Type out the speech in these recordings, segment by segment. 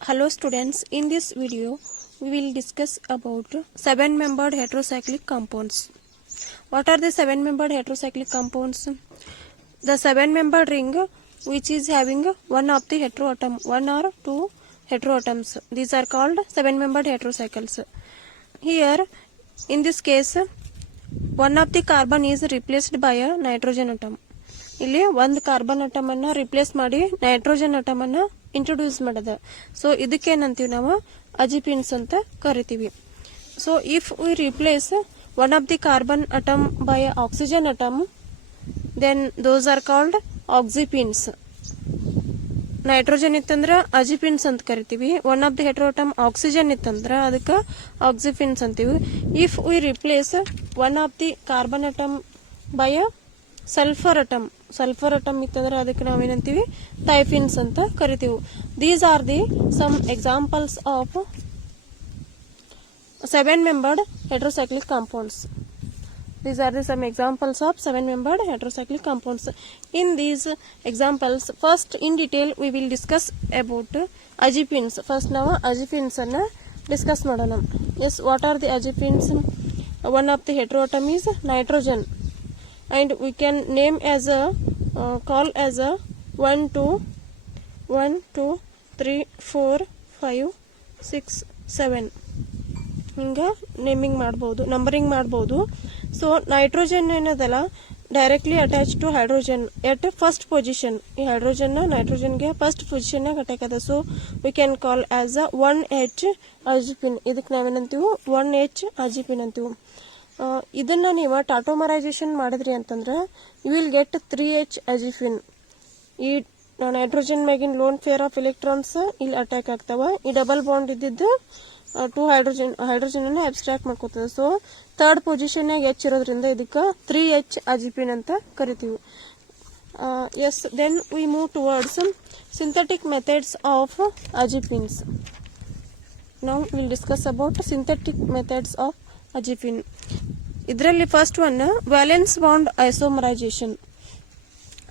Hello students, in this video we will discuss about 7-membered heterocyclic compounds. What are the 7-membered heterocyclic compounds? The 7-membered ring which is having one of the heteroatom, one or two heteroatoms. These are called 7-membered heterocycles. Here in this case one of the carbon is replaced by a nitrogen atom. ಇಲ್ಲಿ ಒಂದು carbon atom ಅನ್ನ replace ಮಾಡಿ nitrogen atom ಅನ್ನ introduce ಮಾಡದ. So ಇದಕ್ಕೇನಂತೀವಿ ನಾವು azepines ಅಂತ ಕರಿತೀವಿ. So if we replace one of the carbon atom by oxygen atom then those are called oxepines. Nitrogen ಇತ್ತಂದ್ರ ಅಜಿಪಿನ್ಸ್ ಅಂತ ಕರಿತೀವಿ. One of the heteroatom oxygen ಇತ್ತಂದ್ರ ಅದಕ್ಕೆ ಆಕ್ಸಿಪಿನ್ಸ್ ಅಂತೀವಿ. If we replace one of the carbon atom by sulphur atom ಇತ್ತಂದ್ರೆ ಅದಕ್ಕೆ ನಾವೇನಂತೀವಿ thiepins ಅಂತ ಕರಿತೀವಿ. These R the some examples of 7-membered heterocyclic compounds. These are the some examples of 7-membered heterocyclic compounds. In these examples, first in detail we will discuss about azipines. First ನಾವು azipines ಅನ್ನ discuss ಮಾಡೋಣ. Yes, what are the azipines? One of the heteroatom is nitrogen. And we can name as a call as a 1 2 3 4 5 6 7 ಹಿಂಗ naming ಮಾಡಬಹುದು, numbering ಮಾಡಬಹುದು. So nitrogen ಏನದಲ್ಲ directly attach to hydrogen at first position. ಈ hydrogen ನೈಟ್ರೋಜನ್ಗೆ first position attack ಅದ. So we can call as a 1H azepine. ಇದಕ್ಕೆ ನಾವೇನಂತೀವಿ 1H ಅಜಿಪಿನ್ ಅಂತೀವಿ. ಇದನ್ನ ನೀವು ಟಾಟೋಮರೈಸೇಷನ್ ಮಾಡಿದ್ರಿ ಅಂತಂದ್ರೆ you will get 3H azepine. ಈ ನೈಟ್ರೋಜನ್ ಮ್ಯಾಗಿನ್ ಲೋನ್ ಪೇರ್ ಆಫ್ ಎಲೆಕ್ಟ್ರಾನ್ಸ್ ಇಲ್ಲಿ ಅಟ್ಯಾಕ್ ಆಗ್ತಾವ. ಈ ಡಬಲ್ ಬಾಂಡ್ ಇದ್ದಿದ್ದು ಟು ಹೈಡ್ರೋಜನ್ ಅನ್ನ ಅಬ್ಸ್ಟ್ರಾಕ್ಟ್ ಮಾಡ್ಕೋತದ. ಸೊ ಥರ್ಡ್ ಪೊಸಿಷನ್ H ಇರೋದ್ರಿಂದ ಇದಕ್ಕೆ 3H ಅಜಿಪಿನ್ ಅಂತ ಕರಿತೀವಿ. Yes, then we move towards synthetic methods of azepines. Now will discuss about synthetic methods of azepine. ಇದರಲ್ಲಿ first one valence bond isomerisation.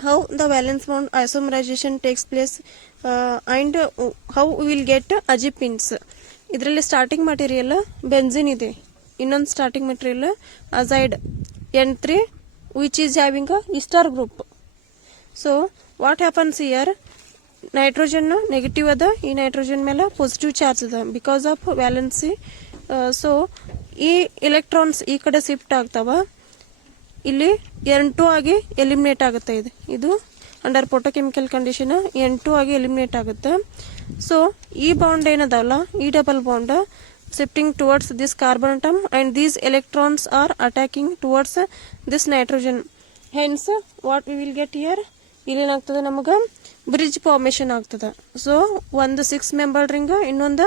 How the valence bond isomerisation takes place and how will get azepines. ಇದರಲ್ಲಿ starting material benzene ಇದೆ, ಇನ್ನೊಂದು starting material azide N3 which is having a ester group. So what happens here, nitrogen negative ಅದ, ಈ nitrogen ಮೇಲೆ positive charge ಅದ because of valency. So ಈ electrons ಈ ಕಡೆ ಶಿಫ್ಟ್ ಆಗ್ತಾವ, ಇಲ್ಲಿ N2 ಆಗಿ ಎಲಿಮಿನೇಟ್ ಆಗುತ್ತೆ. ಇದು ಅಂಡರ್ ಫೋಟೋಕೆಮಿಕಲ್ ಕಂಡೀಷನ್ N2 ಆಗಿ ಎಲಿಮಿನೇಟ್ ಆಗುತ್ತೆ. ಸೊ ಈ ಬಾಂಡ್ ಏನದಾವಲ್ಲ, ಈ double bond shifting towards this carbon atom and these electrons are attacking towards this nitrogen. Hence what we will get here, ಇಲ್ಲೇನಾಗ್ತದೆ ನಮಗೆ ಬ್ರಿಡ್ಜ್ ಫಾರ್ಮೇಶನ್ ಆಗ್ತದೆ. ಸೊ ಒಂದು 6-membered ring, ಇನ್ನೊಂದು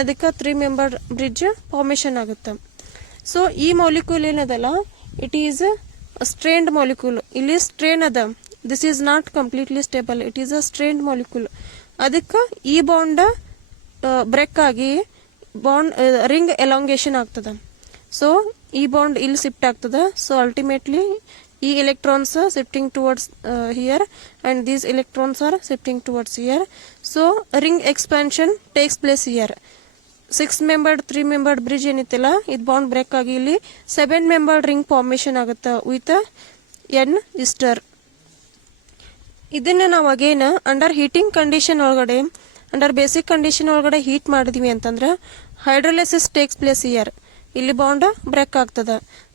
ಅದಕ್ಕೆ 3-membered ಬ್ರಿಡ್ಜ್ ಫಾರ್ಮೇಶನ್ ಆಗುತ್ತೆ. ಸೊ ಈ ಮಾಲಿಕ್ಯೂಲ್ ಏನದಲ್ಲ it is strained molecule. ಇಲ್ಲಿ ಸ್ಟ್ರೇನ್ ಅದ, this is not completely stable, it is a strained molecule. ಅದಕ್ಕೆ ಈ ಬಾಂಡ್ ಬ್ರೇಕ್ ಆಗಿ ಬಾಂಡ್ ರಿಂಗ್ ಎಲಾಂಗೇಶನ್ ಆಗ್ತದ. ಸೊ ಈ ಬಾಂಡ್ ಇಲ್ಲಿ ಶಿಫ್ಟ್ ಆಗ್ತದ. ಸೊ ಅಲ್ಟಿಮೇಟ್ಲಿ ಈ electrons are shifting towards here and these electrons are shifting towards here. So ring expansion takes place here. 6-membered 3-membered bridge ಏನಿತ್ತಲ್ಲ ಇದು bond break ಆಗಿ ಇಲ್ಲಿ 7-membered ring formation ಆಗುತ್ತೆ with N ester. ಇದನ್ನ ನಾವು again under heating condition ಒಳಗಡೆ, under basic condition ಒಳಗಡೆ heat ಮಾಡಿದ್ವಿ ಅಂತಂದ್ರೆ ಹೈಡ್ರೋಲಿಸಿಸ್ ಟೇಕ್ಸ್ ಪ್ಲೇಸ್ ಹಿಯರ್. ಇಲ್ಲಿ ಬಾಂಡ್ ಬ್ರೇಕ್ ಆಗ್ತದ.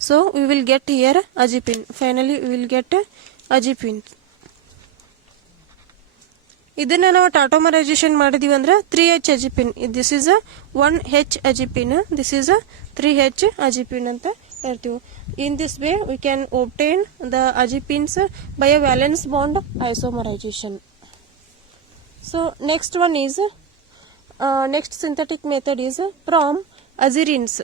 So we will get here azepine. Finally we will get azepine. ಇದನ್ನ ನಾವು ಟಾಟೋಮರೈಸೇಷನ್ ಮಾಡಿದೀವಿ ಅಂದ್ರೆ 3H azepine. This is a 1H azepine, this is a 3H azepine ಅಂತ ಹೇಳ್ತೀವಿ. ಇನ್ this way we can obtain the azepines by a valence bond isomerisation. So next one is next synthetic method is from azirines.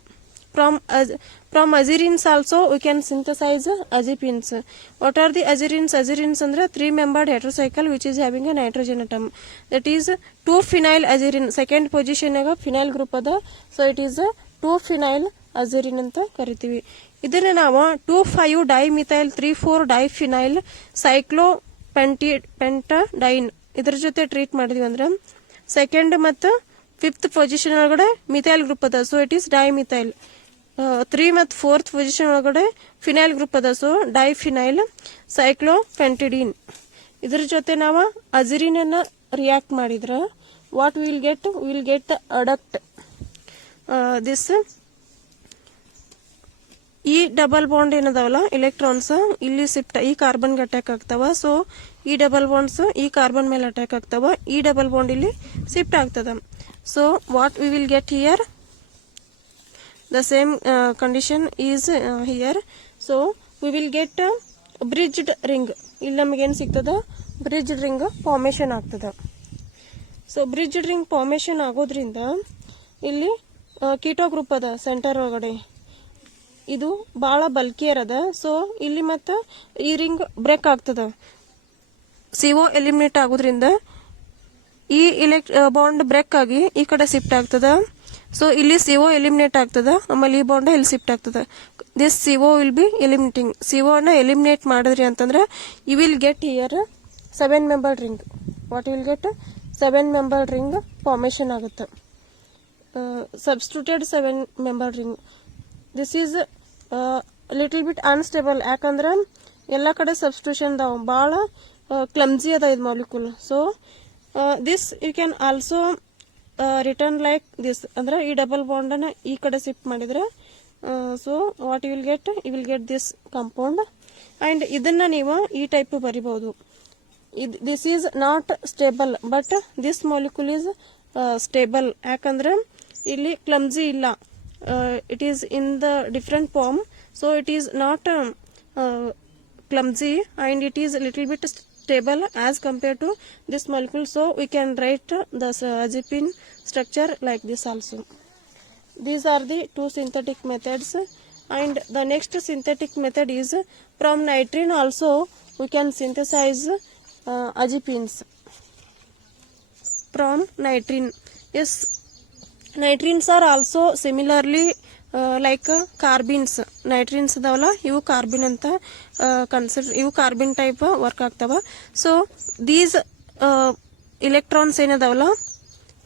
From azirines also we can synthesize azipines. What are the azirines? Azirines andre 3-membered heterocycle which is having a nitrogen atom. That is 2-phenyl azirine. Second position naga phenyl group ada. So it is a 2-phenyl azirine anta karitivi. ಇದನ್ನ ನಾವು 2,5-dimethyl 3,4-diphenyl cyclopentadiene ಇದರ ಜೊತೆ treat ಮಾಡಿದ್ವಿ ಅಂದ್ರೆ second ಮತ್ತು fifth position ಒಳಗಡೆ methyl group ಅದ, so it is dimethyl. 3 ಮತ್ತು 4th ಪೊಸಿಷನ್ ಒಳಗಡೆ ಫಿನೈಲ್ ಗ್ರೂಪ್ ಅದ, ಸೊ ಡೈಫಿನೈಲ್ ಸೈಕ್ಲೋಫೆಂಟಿಡಿನ್. ಇದ್ರ ಜೊತೆ ನಾವು ಅಜಿರಿನ್ ಅನ್ನ ರಿಯಾಕ್ಟ್ ಮಾಡಿದ್ರೆ ವಾಟ್ ವಿಲ್ ಗೆಟ್ ಅಡಕ್ಟ್ ದಿಸ್. ಈ ಡಬಲ್ ಬಾಂಡ್ ಏನದಾವಲ್ಲ ಎಲೆಕ್ಟ್ರಾನ್ಸ್ ಇಲ್ಲಿ ಶಿಫ್ಟ್ ಈ ಕಾರ್ಬನ್ಗೆ ಅಟ್ಯಾಕ್ ಆಗ್ತಾವ. ಸೊ ಈ ಡಬಲ್ ಬಾಂಡ್ಸ್ ಈ ಕಾರ್ಬನ್ ಮೇಲೆ ಅಟ್ಯಾಕ್ ಆಗ್ತಾವ, ಈ ಡಬಲ್ ಬಾಂಡ್ ಇಲ್ಲಿ ಶಿಫ್ಟ್ ಆಗ್ತದ. So what we will get here the same condition is here. So we will get bridged ring. ಇಲ್ಲಿ ನಮಗೆ ಏನು ಸಿಗ್ತದ, ಬ್ರಿಡ್ಜ್ಡ್ ರಿಂಗ್ ಫಾರ್ಮೇಶನ್ ಆಗ್ತದ. ಸೊ ಬ್ರಿಡ್ಜ್ಡ್ ರಿಂಗ್ ಫಾರ್ಮೇಶನ್ ಆಗೋದ್ರಿಂದ ಇಲ್ಲಿ ಕೀಟೋ ಗ್ರೂಪ್ ಅದ ಸೆಂಟರ್ ಒಳಗಡೆ, ಇದು ಬಹಳ ಬಲ್ಕಿಯರ್ ಅದ. ಸೊ ಇಲ್ಲಿ ಮತ್ತ ಈ ರಿಂಗ್ ಬ್ರೇಕ್ ಆಗ್ತದ, CO ಎಲಿಮಿನೇಟ್ ಆಗೋದ್ರಿಂದ ಈ ಬಾಂಡ್ ಬ್ರೇಕ್ ಆಗಿ ಈ ಕಡೆ ಶಿಫ್ಟ್ ಆಗ್ತದ. ಸೊ ಇಲ್ಲಿ CO ಎಲಿಮಿನೇಟ್ ಆಗ್ತದ, ಆಮೇಲೆ ಈ ಬಾಂಡ್ ಇಲ್ಲಿ ಶಿಫ್ಟ್ ಆಗ್ತದ. This CO will be eliminating. CO ನ ಎಲಿಮಿನೇಟ್ ಮಾಡಿದ್ರಿ ಅಂತಂದ್ರೆ you will get here 7 membered ring. What will get 7 membered ring formation ಆಗುತ್ತೆ. Substituted 7 membered ring. This is little bit unstable, ಯಾಕಂದ್ರೆ ಎಲ್ಲ ಕಡೆ ಸಬ್ಸ್ಟಿಟ್ಯೂಷನ್ ಅದಾವ, ಭಾಳ ಕ್ಲಮ್ಸಿ ಅದ ಇದು molecule. So this you can also return like this, ಅಂದ್ರೆ ಈ ಡಬಲ್ ಬಾಂಡ್ ಅನ್ನ ಈ ಕಡೆ ಶಿಫ್ಟ್ ಮಾಡಿದ್ರೆ so what you will get this compound. And ಇದನ್ನ ನೀವು ಈ ಟೈಪ್ ಬರಿಬಹುದು. This is not stable but this molecule is stable, ಯಾಕಂದ್ರೆ ಇಲ್ಲಿ ಕ್ಲಮ್ಸಿ ಇಲ್ಲ, it is in the different form. So it is not clumsy and it is a little bit stable as compared to this molecule. So we can write the azepine structure like this also. These are the two synthetic methods, and the next synthetic method is from nitrine also we can synthesize azepines from nitrine. Yes, nitrines are also similarly like carbenes. Nitrenes ಅದಾವಲ್ಲ ಇವು carbene ಅಂತ ಇವು carbene type work ಆಗ್ತಾವ. So these electrons ಏನದಾವಲ್ಲ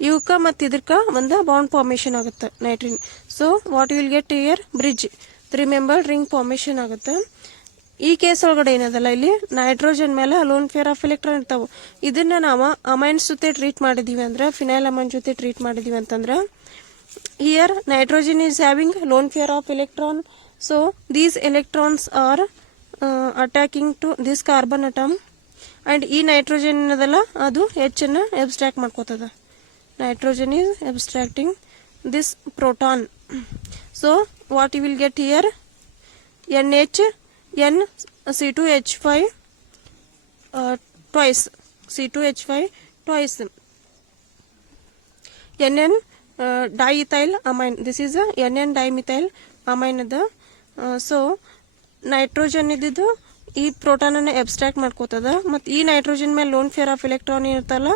ಇವಕ್ಕ ಮತ್ತು ಇದಕ್ಕ ಒಂದು ಬಾಂಡ್ ಫಾರ್ಮೇಶನ್ ಆಗುತ್ತೆ nitrene. So what will get here bridge 3 membered ring formation ಆಗುತ್ತೆ. ಈ ಕೇಸ್ ಒಳಗಡೆ ಏನದಲ್ಲ ಇಲ್ಲಿ ನೈಟ್ರೋಜನ್ ಮೇಲೆ ಲೋನ್ ಪೇರ್ ಆಫ್ ಎಲೆಕ್ಟ್ರಾನ್ ಇರ್ತಾವ. ಇದನ್ನ ನಾವು ಅಮೈನ್ಸ್ ಜೊತೆ ಟ್ರೀಟ್ ಮಾಡಿದೀವಿ ಅಂದ್ರೆ, ಫಿನೈಲ್ ಅಮೈನ್ ಜೊತೆ ಟ್ರೀಟ್ ಮಾಡಿದೀವಿ ಅಂತಂದ್ರೆ here nitrogen is having lone pair of electron. So these electrons are attacking to this carbon atom, and ಈ nitrogen ಅದಲ್ಲ ಅದು H ಅನ್ನ abstract ಮಾಡ್ಕೋತದ. Nitrogen is abstracting this proton. So what you will get here NH N C2H5 twice, C2H5 twice, NN diethyl amine. This is a NN dimethyl amine ಅದ. So nitrogen ಇದ್ದಿದ್ದು ಈ proton ಅನ್ನ abstract ಮಾಡ್ಕೋತದ, ಮತ್ತು ಈ nitrogen ಮೇಲೆ lone pair of electron ಇರ್ತಲ್ಲ,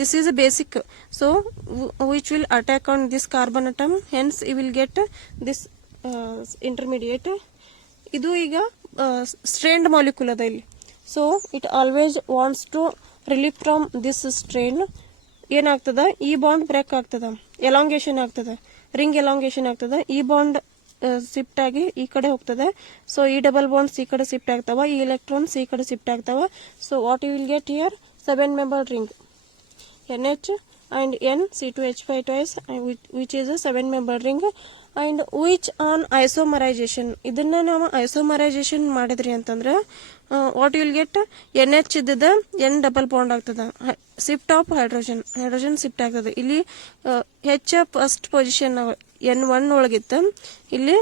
this is basic. So which will attack on this carbon atom, hence you will get this intermediate. ಇದು ಈಗ ಸ್ಟ್ರೇನ್ಡ್ ಮಾಲಿಕ್ಯೂಲ್ ಅದ ಇಲ್ಲಿ. So it always wants to relieve from this strain. ಏನಾಗ್ತದ, ಈ bond break ಆಗ್ತದ, elongation ಆಗ್ತದ, ring elongation ಆಗ್ತದ, ಈ ಬಾಂಡ್ ಶಿಫ್ಟ್ ಆಗಿ ಈ ಕಡೆ ಹೋಗ್ತದೆ. ಸೊ ಈ ಡಬಲ್ ಬಾಂಡ್ಸ್ ಈ ಕಡೆ ಶಿಫ್ಟ್ ಆಗ್ತಾವ, ಈ ಎಲೆಕ್ಟ್ರಾನ್ಸ್ ಈ ಕಡೆ ಶಿಫ್ಟ್ ಆಗ್ತಾವ. So what you will get here 7 membered ring NH and N C2H5 twice, which is a 7 membered ring, and which on isomerization. ಇದನ್ನ ನಾವು ಐಸೋಮರೈಸೇಷನ್ ಮಾಡಿದ್ರಿ ಅಂತಂದ್ರೆ what will get NH ಇದ್ದದ N double bond ಆಗ್ತದ, shift of hydrogen shift ಆಗ್ತದೆ. ಇಲ್ಲಿ H first position N1 ಒಳಗಿತ್ತ, ಇಲ್ಲಿ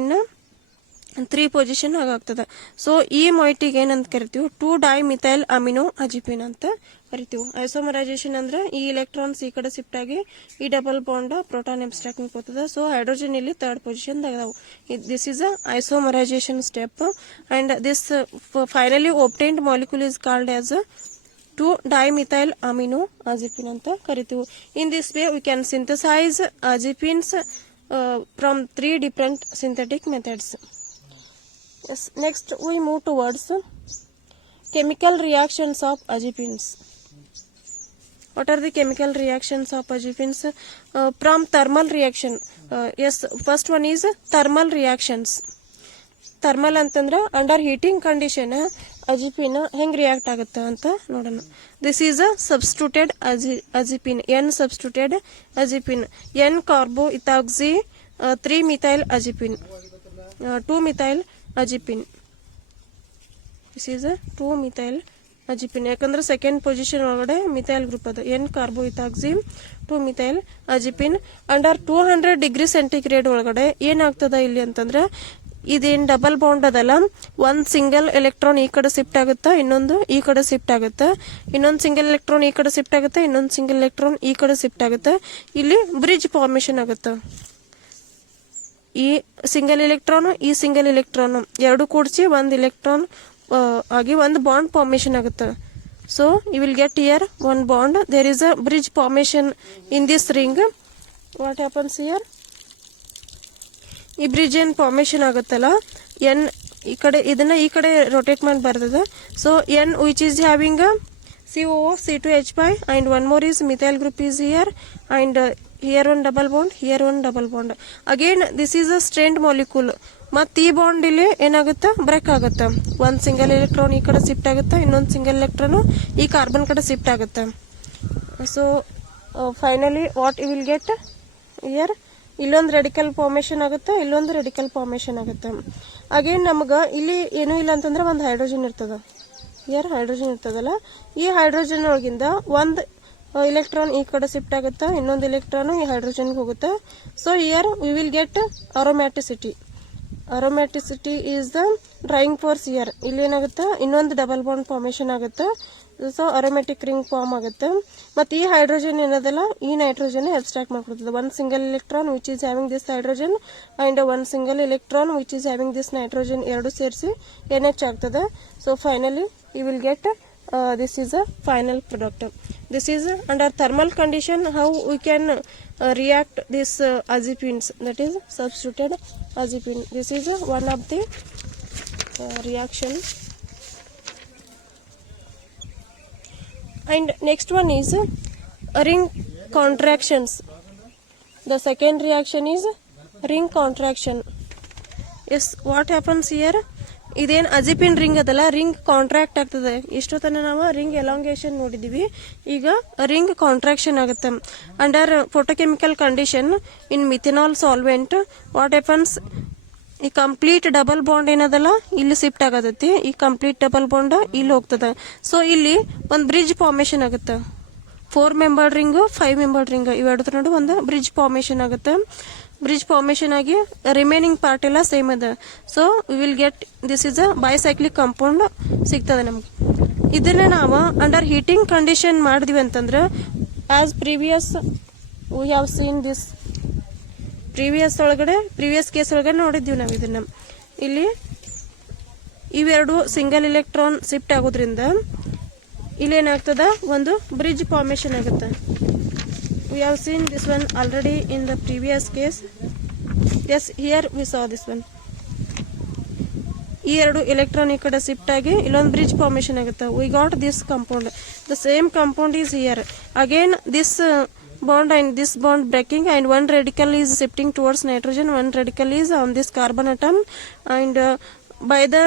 N3 position ಆಗಾಗ್ತದ. So ಈ ಮೊಯಿಟಿಗೆ ಏನಂತ ಕರಿತೀವಿ, 2-dimethyl amino azepine ಅಂತ ಕರಿತೀವಿ. ಐಸೋಮರೈಸೇಷನ್ ಅಂದ್ರೆ ಈ ಎಲೆಕ್ಟ್ರಾನ್ಸ್ ಈ ಕಡೆ ಶಿಫ್ಟ್ ಆಗಿ ಈ ಡಬಲ್ ಬಾಂಡ್ ಪ್ರೋಟಾನ್ ಅಬ್ಸ್ಟ್ರಾಕ್ಟ್ ಮಾಡ್ಕೋತದ. ಸೊ ಹೈಡ್ರೋಜನ್ ಇಲ್ಲಿ 3rd ಪೊಸಿಷನ್ ದಾಗದಾವು. This is a isomerisation step, and this finally obtained molecule is called as 2-dimethyl amino azepine ಅಂತ ಕರಿತೀವಿ. In this way we can synthesise azepines from 3 different synthetic methods. Yes, next we move towards chemical reactions of azepines. What are the chemical reactions of azipines? From thermal reaction. Yes, first one is thermal reactions. Thermal ಅಂತಂದ್ರೆ under heating condition azepine ಹೆಂಗ್ react ಆಗುತ್ತೆ ಅಂತ ನೋಡೋಣ. This is a substituted azepine, N substituted azepine, N carbo ethoxy 3 methyl azepine, 2 methyl azepine. This is a 2 methyl azepine, ಯಾಕಂದ್ರೆ second position ಒಳಗಡೆ methyl group ಅದು, N carbo ethoxy 2 methyl azepine. Under 200 degree centigrade ಒಳಗಡೆ ಏನಾಗ್ತದ ಇಲ್ಲಿ ಅಂತಂದ್ರೆ, ಇದೇನ್ double bond ಅದಲ್ಲ, ಒಂದ್ ಸಿಂಗಲ್ ಎಲೆಕ್ಟ್ರಾನ್ ಈ ಕಡೆ ಶಿಫ್ಟ್ ಆಗುತ್ತಾ, ಇನ್ನೊಂದು ಈ ಕಡೆ ಶಿಫ್ಟ್ ಆಗುತ್ತೆ, ಇನ್ನೊಂದು ಸಿಂಗಲ್ ಎಲೆಕ್ಟ್ರಾನ್ ಈ ಕಡೆ ಶಿಫ್ಟ್ ಆಗುತ್ತೆ, ಇನ್ನೊಂದು ಸಿಂಗಲ್ ಎಲೆಕ್ಟ್ರಾನ್ ಈ ಕಡೆ ಶಿಫ್ಟ್ ಆಗುತ್ತೆ. ಇಲ್ಲಿ ಬ್ರಿಡ್ಜ್ ಫಾರ್ಮೇಶನ್ ಆಗುತ್ತೆ. ಈ ಸಿಂಗಲ್ ಎಲೆಕ್ಟ್ರಾನ್ ಈ ಸಿಂಗಲ್ ಎಲೆಕ್ಟ್ರಾನ್ ಎರಡು ಕೂಡಿಸಿ ಒಂದ್ ಎಲೆಕ್ಟ್ರಾನ್ ಆಗಿ ಒಂದು ಬಾಂಡ್ ಫಾರ್ಮೇಶನ್ ಆಗುತ್ತೆ. So you will get here one bond. There is a bridge formation in this ring. What happens here? ಈ ಬ್ರಿಡ್ಜ್ ಏನ್ ಫಾರ್ಮೇಶನ್ ಆಗುತ್ತಲ್ಲ, ಎನ್ ಈ ಕಡೆ ಇದನ್ನ ಈ ಕಡೆ ರೊಟೇಟ್ ಮಾಡಿ ಬರ್ತದೆ. So N which is having COO C2H5 and one more is methyl group is here, and here one double bond, here one double bond. Again this is a strained molecule. ಮತ್ತೆ ಈ bond ಇಲ್ಲಿ ಏನಾಗುತ್ತೆ, break ಆಗುತ್ತೆ. ಒಂದ್ single electron ಈ ಕಡೆ shift ಆಗುತ್ತೆ, ಇನ್ನೊಂದು ಸಿಂಗಲ್ ಎಲೆಕ್ಟ್ರಾನ್ ಈ ಕಾರ್ಬನ್ ಕಡೆ ಶಿಫ್ಟ್ ಆಗುತ್ತೆ. So finally what you will get here, ಇಲ್ಲೊಂದು ರೆಡಿಕಲ್ ಫಾರ್ಮೇಶನ್ ಆಗುತ್ತೆ, ಇಲ್ಲೊಂದು ರೆಡಿಕಲ್ ಫಾರ್ಮೇಶನ್ ಆಗುತ್ತೆ. ಅಗೇನ್ ನಮಗ ಇಲ್ಲಿ ಏನೂ ಇಲ್ಲ ಅಂತಂದ್ರೆ ಒಂದು ಹೈಡ್ರೋಜನ್ ಇರ್ತದ, ಹಿಯರ್ ಹೈಡ್ರೋಜನ್ ಇರ್ತದಲ್ಲ, ಈ ಹೈಡ್ರೋಜನ್ ಒಳಗಿಂದ ಒಂದು ಎಲೆಕ್ಟ್ರಾನ್ ಈ ಕಡೆ ಶಿಫ್ಟ್ ಆಗುತ್ತೆ, ಇನ್ನೊಂದು ಎಲೆಕ್ಟ್ರಾನ್ ಈ ಹೈಡ್ರೋಜನ್ಗೆ ಹೋಗುತ್ತೆ. So here we will get aromaticity. Aromaticity is the driving force. Here ಇಲ್ಲಿ ಏನಾಗುತ್ತೆ, ಇನ್ನೊಂದು ಡಬಲ್ ಬಾಂಡ್ ಫಾರ್ಮೇಶನ್ ಆಗುತ್ತೆ. ಸೊ ಅರೋಮ್ಯಾಟಿಕ್ ರಿಂಗ್ ಫಾರ್ಮ್ ಆಗುತ್ತೆ. ಮತ್ತೆ ಈ ಹೈಡ್ರೋಜನ್ ಏನದಲ್ಲ, ಈ ನೈಟ್ರೋಜನ್ ಅಬ್ಸ್ಟ್ರಾಕ್ಟ್ ಮಾಡ್ಕೊಡ್ತದೆ. One single electron which is having this hydrogen and one single electron which is having this nitrogen ಎರಡು ಸೇರಿಸಿ NH ಆಗ್ತದೆ. So finally you will get this is a final product. This is under thermal condition how we can react this azipines, that is substituted azipine. This is one of the reaction. And next one is ring contractions. The second reaction is ring contraction. Yes, what happens here? ಇದೇನು ಅಜಿಪಿನ್ ring ಅದಲ್ಲ, ring contract ಆಗ್ತದೆ. ಇಷ್ಟೊತ್ತನ ನಾವು ring elongation ನೋಡಿದೀವಿ, ಈಗ ring contraction ಆಗುತ್ತೆ. Under photochemical condition in methanol solvent what happens, ಈ complete double bond ಏನದಲ್ಲ ಇಲ್ಲಿ ಶಿಫ್ಟ್ ಆಗತೈತಿ, ಈ ಕಂಪ್ಲೀಟ್ ಡಬಲ್ ಬಾಂಡ್ ಇಲ್ಲಿ ಹೋಗ್ತದೆ. ಸೊ ಇಲ್ಲಿ ಒಂದು ಬ್ರಿಡ್ಜ್ ಫಾರ್ಮೇಶನ್ ಆಗುತ್ತೆ. 4 ಮೆಂಬರ್ಡ್ ರಿಂಗ್ 5 ಮೆಂಬರ್ಡ್ ರಿಂಗ್ ಇವೆರಡು ನೋಡಿ ಒಂದು ಬ್ರಿಡ್ಜ್ ಫಾರ್ಮೇಶನ್ ಆಗುತ್ತೆ. ಬ್ರಿಡ್ಜ್ ಫಾರ್ಮೇಶನ್ ಆಗಿ ರಿಮೈನಿಂಗ್ ಪಾರ್ಟ್ ಎಲ್ಲ ಸೇಮ್ ಅದ. So we will get this is a bicyclic compound ಸಿಗ್ತದೆ ನಮ್ಗೆ. ಇದನ್ನ ನಾವು ಅಂಡರ್ ಹೀಟಿಂಗ್ ಕಂಡೀಷನ್ ಮಾಡಿದ್ವಿ ಅಂತಂದ್ರೆ, as previous we have seen this, previous case ಒಳಗಡೆ ನೋಡಿದ್ವಿ ನಾವು ಇದನ್ನ. ಇಲ್ಲಿ ಇವೆರಡು ಸಿಂಗಲ್ ಎಲೆಕ್ಟ್ರಾನ್ ಶಿಫ್ಟ್ ಆಗೋದ್ರಿಂದ ಇಲ್ಲಿ ಏನಾಗ್ತದ, ಒಂದು ಬ್ರಿಡ್ಜ್ ಫಾರ್ಮೇಶನ್ ಆಗುತ್ತೆ. We have seen this one already in the previous case. Yes, here we saw this one. ಈ ಎರಡು ಎಲೆಕ್ಟ್ರಾನ್ ಈ ಕಡೆ ಶಿಫ್ಟ್ ಆಗಿ ಇಲ್ಲೊಂದು ಬ್ರಿಡ್ಜ್ ಫಾರ್ಮೇಶನ್ ಆಗುತ್ತೆ. We got this compound. The same compound is here. Again this bond and this bond breaking, and one radical is shifting towards nitrogen, one radical is on this carbon atom, and by the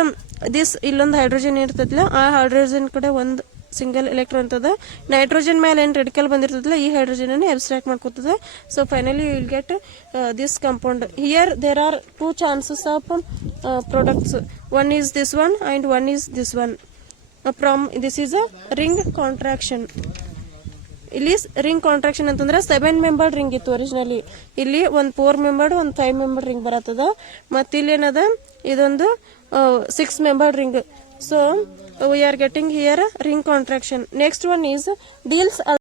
this ಇಲ್ಲೊಂದು hydrogen ಇರ್ತದಲ್ಲ, ಆ hydrogen ಕಡೆ ಒಂದು single electron ಇರ್ತದ. Nitrogen ಮೇಲೆ ಏನು radical ಬಂದಿರ್ತದಲ್ಲ, ಈ hydrogen ಅನ್ನು ಅಬ್ಸ್ಟ್ರಾಕ್ಟ್ ಮಾಡ್ಕೊತದೆ. So finally you will get this compound. Here there are 2 chances of products. One is this one and one is this one. From this is a ring contraction. ಇಲ್ಲಿ ring contraction ಅಂತಂದ್ರೆ 7 membered ring ಇತ್ತು originally. ಇಲ್ಲಿ ಒಂದು 4 membered ಒಂದು 5 membered ring ಬರತ್ತದ. ಮತ್ತೆ ಇಲ್ಲಿ ಏನದ, ಇದೊಂದು 6 membered ring. So we are getting here ring contraction. Next one is deals